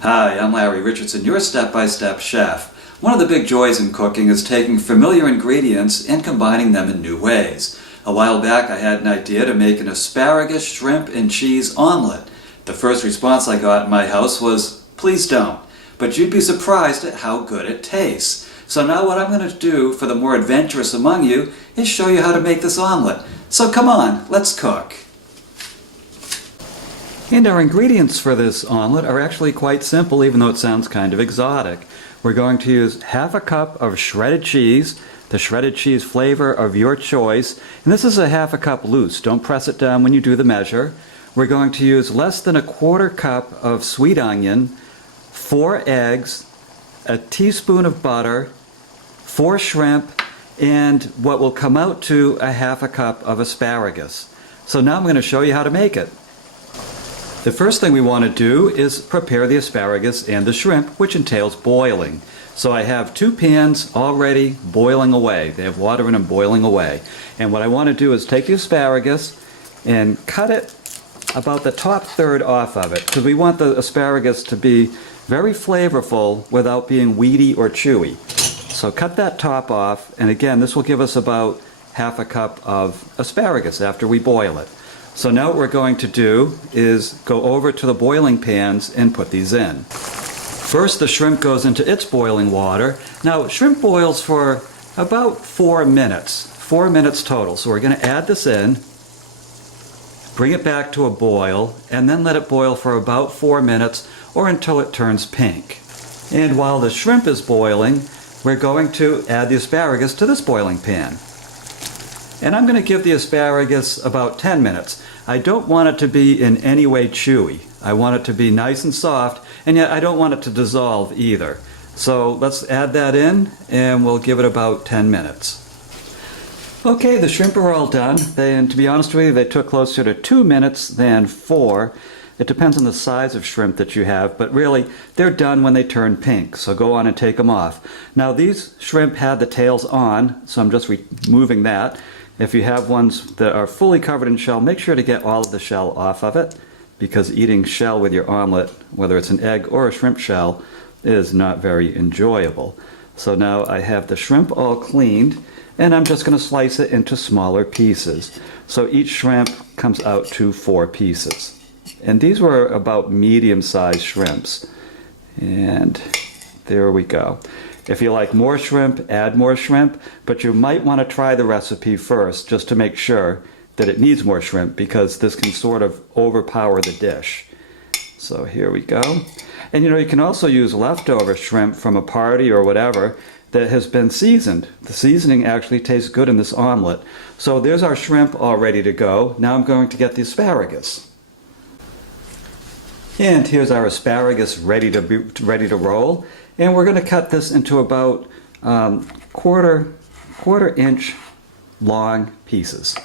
Hi, I'm Larry Richardson, your step-by-step chef. One of the big joys in cooking is taking familiar ingredients and combining them in new ways. A while back I had an idea to make an asparagus, shrimp, and cheese omelette. The first response I got in my house was, "Please don't," but you'd be surprised at how good it tastes. So now what I'm going to do for the more adventurous among you is show you how to make this omelette. So come on, let's cook. And our ingredients for this omelette are actually quite simple, even though it sounds kind of exotic. We're going to use half a cup of shredded cheese, the shredded cheese flavor of your choice, and this is a half a cup loose. Don't press it down when you do the measure. We're going to use less than a quarter cup of sweet onion, 4 eggs, a teaspoon of butter, 4 shrimp, and what will come out to a half a cup of asparagus. So now I'm going to show you how to make it. The first thing we want to do is prepare the asparagus and the shrimp, which entails boiling. So I have 2 pans already boiling away. They have water in them boiling away. And what I want to do is take the asparagus and cut it about the top third off of it, because we want the asparagus to be very flavorful without being weedy or chewy. So cut that top off, and again, this will give us about half a cup of asparagus after we boil it. So now what we're going to do is go over to the boiling pans and put these in. First, the shrimp goes into its boiling water. Now, shrimp boils for about 4 minutes, 4 minutes total. So we're going to add this in, bring it back to a boil, and then let it boil for about 4 minutes or until it turns pink. And while the shrimp is boiling, we're going to add the asparagus to this boiling pan. And I'm going to give the asparagus about 10 minutes. I don't want it to be in any way chewy. I want it to be nice and soft, and yet I don't want it to dissolve either. So let's add that in, and we'll give it about 10 minutes. Okay, the shrimp are all done. And to be honest with you, they took closer to 2 minutes than 4. It depends on the size of shrimp that you have, but really, they're done when they turn pink, so go on and take them off. Now, these shrimp had the tails on, so I'm just removing that. If you have ones that are fully covered in shell, make sure to get all of the shell off of it, because eating shell with your omelet, whether it's an egg or a shrimp shell, is not very enjoyable. So now I have the shrimp all cleaned, and I'm just going to slice it into smaller pieces. So each shrimp comes out to 4 pieces. And these were about medium-sized shrimps. And there we go. If you like more shrimp, add more shrimp, but you might want to try the recipe first just to make sure that it needs more shrimp, because this can sort of overpower the dish. So here we go. And you know, you can also use leftover shrimp from a party or whatever that has been seasoned. The seasoning actually tastes good in this omelet. So there's our shrimp all ready to go. Now I'm going to get the asparagus. And here's our asparagus ready to roll. And we're going to cut this into about quarter inch long pieces.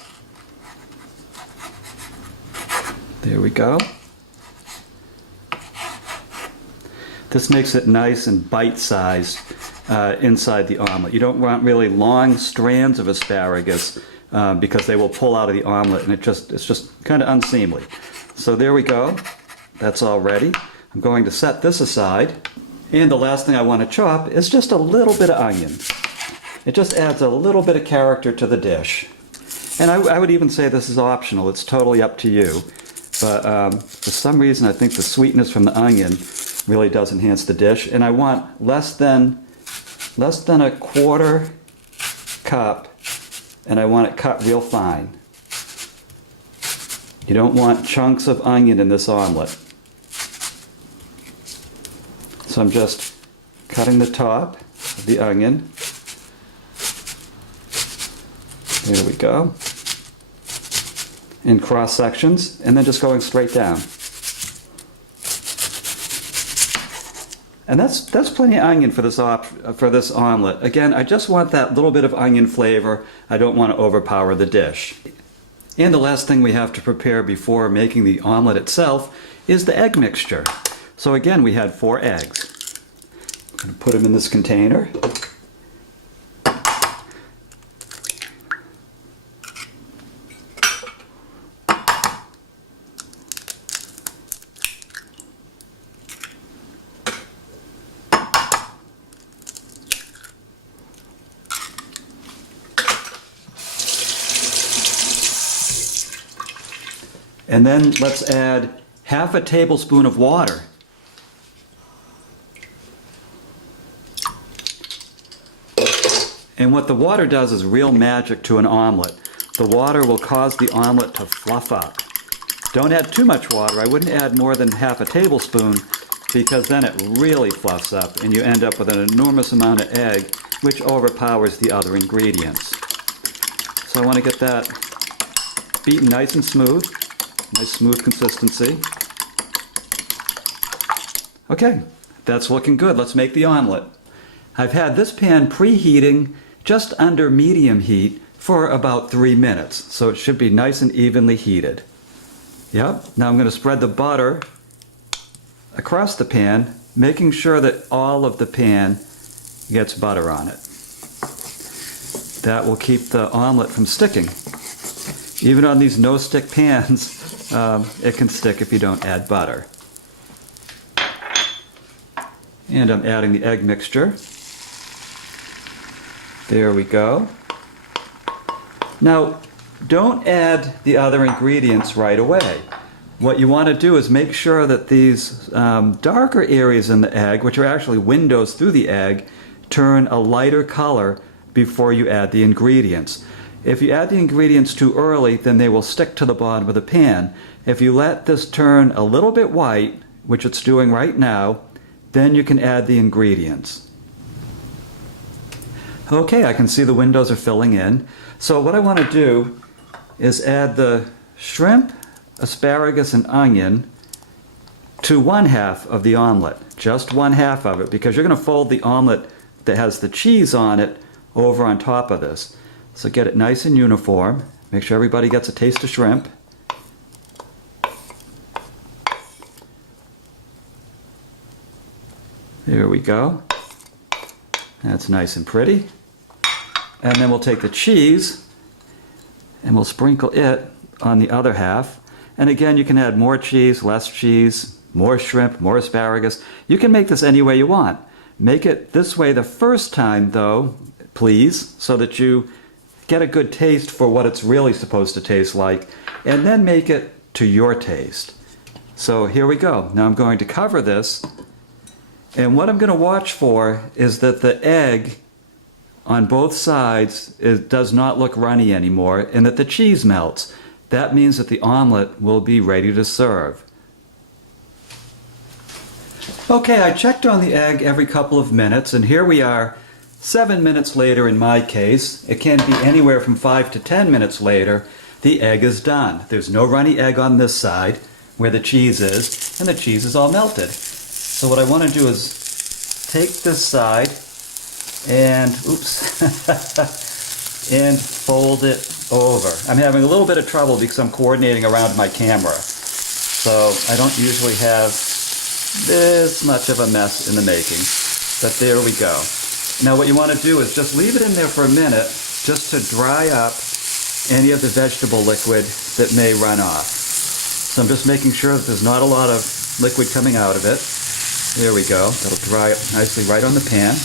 There we go. This makes it nice and bite-sized inside the omelet. You don't want really long strands of asparagus because they will pull out of the omelet, and it's just kind of unseemly. So there we go. That's all ready. I'm going to set this aside. And the last thing I want to chop is just a little bit of onion. It just adds a little bit of character to the dish. And I would even say this is optional. It's totally up to you. But for some reason, I think the sweetness from the onion really does enhance the dish. And I want less than a quarter cup, and I want it cut real fine. You don't want chunks of onion in this omelet. So I'm just cutting the top of the onion. There we go. In cross sections, and then just going straight down. And that's plenty of onion for this omelet. Again, I just want that little bit of onion flavor. I don't want to overpower the dish. And the last thing we have to prepare before making the omelet itself is the egg mixture. So again, we had 4 eggs. I'm going to put them in this container. And then let's add half a tablespoon of water. And what the water does is real magic to an omelet. The water will cause the omelet to fluff up. Don't add too much water. I wouldn't add more than half a tablespoon because then it really fluffs up and you end up with an enormous amount of egg which overpowers the other ingredients. So I want to get that beaten nice and smooth. Nice smooth consistency. Okay, that's looking good. Let's make the omelet. I've had this pan preheating just under medium heat for about 3 minutes, so it should be nice and evenly heated. Yep, now I'm going to spread the butter across the pan, making sure that all of the pan gets butter on it. That will keep the omelet from sticking. Even on these no-stick pans, it can stick if you don't add butter. And I'm adding the egg mixture. There we go. Now, don't add the other ingredients right away. What you want to do is make sure that these darker areas in the egg, which are actually windows through the egg, turn a lighter color before you add the ingredients. If you add the ingredients too early, then they will stick to the bottom of the pan. If you let this turn a little bit white, which it's doing right now, then you can add the ingredients. Okay, I can see the windows are filling in. So what I want to do is add the shrimp, asparagus, and onion to 1/2 of the omelet. Just 1/2 of it, because you're going to fold the omelet that has the cheese on it over on top of this. So get it nice and uniform. Make sure everybody gets a taste of shrimp. There we go. That's nice and pretty. And then we'll take the cheese and we'll sprinkle it on the other half. And again, you can add more cheese, less cheese, more shrimp, more asparagus. You can make this any way you want. Make it this way the first time though, please, so that you get a good taste for what it's really supposed to taste like, and then make it to your taste. So here we go. Now I'm going to cover this, and what I'm going to watch for is that the egg on both sides does not look runny anymore, and that the cheese melts. That means that the omelet will be ready to serve. Okay, I checked on the egg every couple of minutes, and here we are 7 minutes later in my case. It can be anywhere from 5 to 10 minutes later. The egg is done. There's no runny egg on this side where the cheese is, and the cheese is all melted. So what I want to do is take this side and, oops, and fold it over. I'm having a little bit of trouble because I'm coordinating around my camera. So I don't usually have this much of a mess in the making, but there we go. Now what you want to do is just leave it in there for a minute just to dry up any of the vegetable liquid that may run off. So I'm just making sure that there's not a lot of liquid coming out of it. There we go. That'll dry up nicely right on the pan.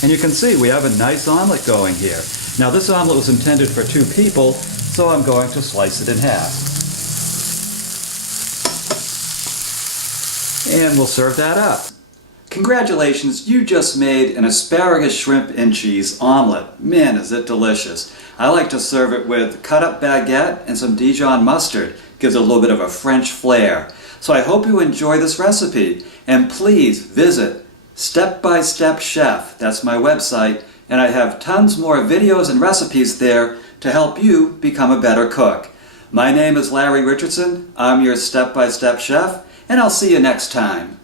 And you can see we have a nice omelet going here. Now this omelet was intended for 2 people, so I'm going to slice it in half. And we'll serve that up. Congratulations, you just made an asparagus, shrimp, and cheese omelet. Man, is it delicious. I like to serve it with cut up baguette and some Dijon mustard. Gives it a little bit of a French flair. So I hope you enjoy this recipe. And please visit Step by Step Chef. That's my website. And I have tons more videos and recipes there to help you become a better cook. My name is Larry Richardson. I'm your Step by Step Chef. And I'll see you next time.